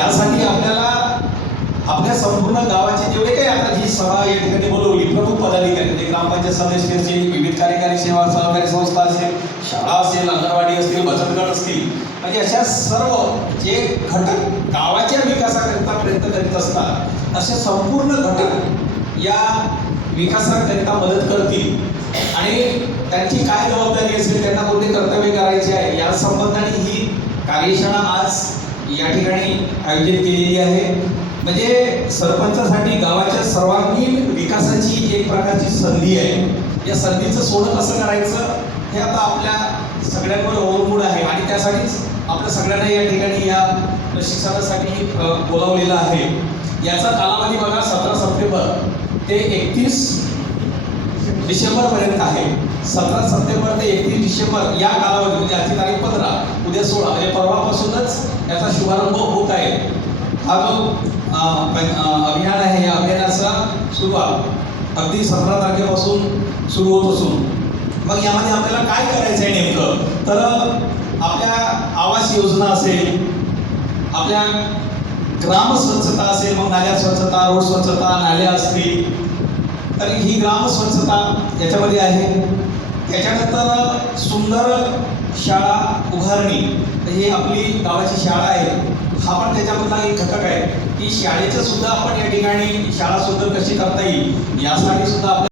त्यासाठी आपल्याला आपल्या संपूर्ण गावाचे जेवढे काही आता जी सभा या ठिकाणी बोलवली प्रमुख पदाधिकारी ग्रामपंचायत सदस्य असतील विविध कार्यकारी सेवा सहकारी संस्था असेल शाळा असेल अंगणवाडी असतील बचत गट असतील म्हणजे अशा सर्व जे घटक गावाच्या विकासाकरिता प्रयत्न करीत असतात असे संपूर्ण घटक या विकासाकरिता मदत करतील. आणि त्यांची काय जबाबदारी असेल त्यांना कोणते कर्तव्य करायचे आहे या संबंधाने ही कार्यशाळा आज या ठिकाणी आयोजित केलेली आहे. म्हणजे सरपंचासाठी गावाच्या सर्वांगीण विकासाची एक प्रकारची संधी आहे. या संधीचं सोडं कसं करायचं हे आता आपल्या सगळ्यांवर अवलंबून आहे आणि त्यासाठीच आपल्या सगळ्यांना या ठिकाणी या प्रशिक्षणासाठी बोलावलेलं आहे. याचा कालावधी बघा सतरा सप्टेंबर. ते एकतीस डिसेंबर पर्यंत आहे. सतरा सप्टेंबर ते एकतीस डिसेंबर या कालावधी म्हणजे आजची तारीख पंधरा उद्या सोळा. म्हणजे परवापासूनच याचा शुभारंभ होत आहे. हा जो अभियान आहे या अभियानाचा सुरुवात अगदी सतरा तारखेपासून सुरू होत असून. मग यामध्ये आपल्याला काय करायचं आहे नेमकं? तर आपल्या आवास योजना असेल आपल्या ग्राम स्वच्छता असेल मग नाल्या स्वच्छता रोड स्वच्छता नाल्या असतील तर ही ग्राम स्वच्छता याच्यामध्ये आहे. त्याच्यानंतर सुंदर शाळा उभारणी. तर ही आपली गावाची शाळा आहे. हा पण त्याच्यामधला एक घटक आहे. की शाळेचं सुद्धा आपण या ठिकाणी शाळा सुंदर कशी करता येईल यासाठी सुद्धा आपल्या